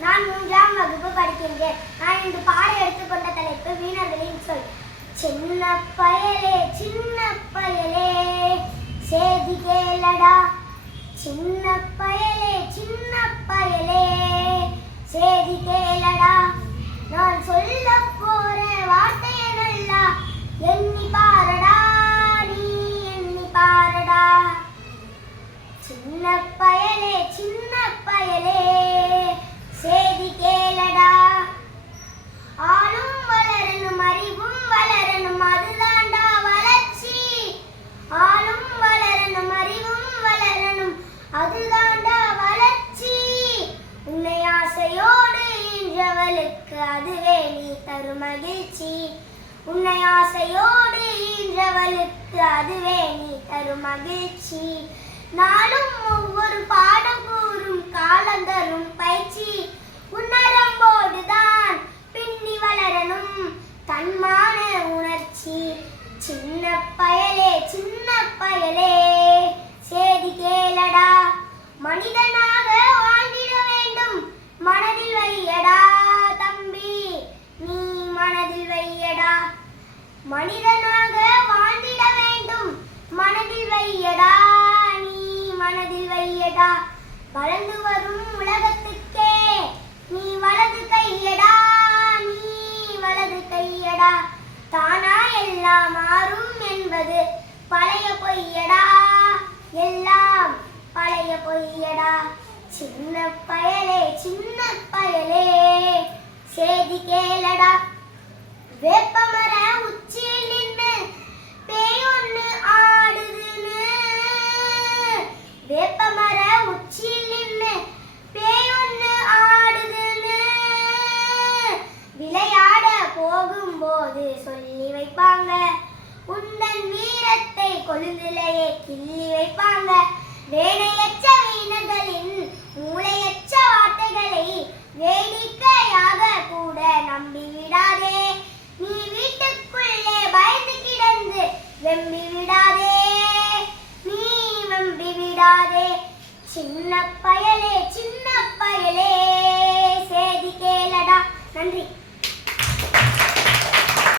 நான் மூன்றாம் வகுப்பு படிக்கின்றேன். நான் இன்று பாட எடுத்துக்கொண்ட தலைப்பு வீணர்களின் சொல். சின்ன பயலே சின்ன பயலே சேதி கேளடா. சின்ன பயலே சின்ன பயலே சேதி கேளடா. நான் சொல்ல போற வார்த்தையை நல்லா எண்ணி பாரடா நீ எண்ணி பாரடா. சின்ன பயலே சின்ன பயலே செய்தி கேளடா. ஆளும் வளரணும் அறிவும் வளரணும் அதுதான்டா வளர்ச்சி. ஆளும் வளரணும் அறிவும் வளரணும் அதுதான்டா வளர்ச்சி. உன்னை ஆசையோடு ஈன்றவளுக்கு அதுவே நீ தரும் மகிழ்ச்சி. உன்னை ஆசையோடு ஈன்றவளுக்கு அதுவே நீ தரும் மகிழ்ச்சி. நாளும் சின்ன பயலே சின்ன பயலே. சேதி கேளடா மனிதனாக வாழ்ந்திட வேண்டும். மனதில் வையடா தம்பி. நீ மனதில் வையடா. மனிதனாக வாழ்ந்திட வேண்டும். மனதில் வையடா நீ மனதில் வையடா. வளர்ந்து வரும் உலகத்துக்கே நீ வளர்ந்து மாறும் என்பது பழைய பொய்யடா எல்லாம் பழைய பொய்யடா சின்ன பயலே சின்ன பயலே. சேதி கேளடா. வேப்பமர உச்சியில் நின்று பேய் ஒண்ணு ஆடுதுன்னு. வேப்ப உச்சியில் நின்று பேய் ஒண்ணு ஆடுதுன்னு விளையாட போகும்போது சொல்லி வைப்பாங்க உந்தன் வீரத்தை கொழுந்திலேயே கிள்ளி வைப்பாங்க. வேலையற்ற வீணர்களின் மூளையற்ற வார்த்தைகளை வேடிக்கையாக கூட நம்பி விடாதே நீ வீட்டுக்குள்ளே பயந்து கிடந்து வெம்பி விடாதே நீ வெம்பி விடாதே சின்ன பயலே சின்ன பயலே.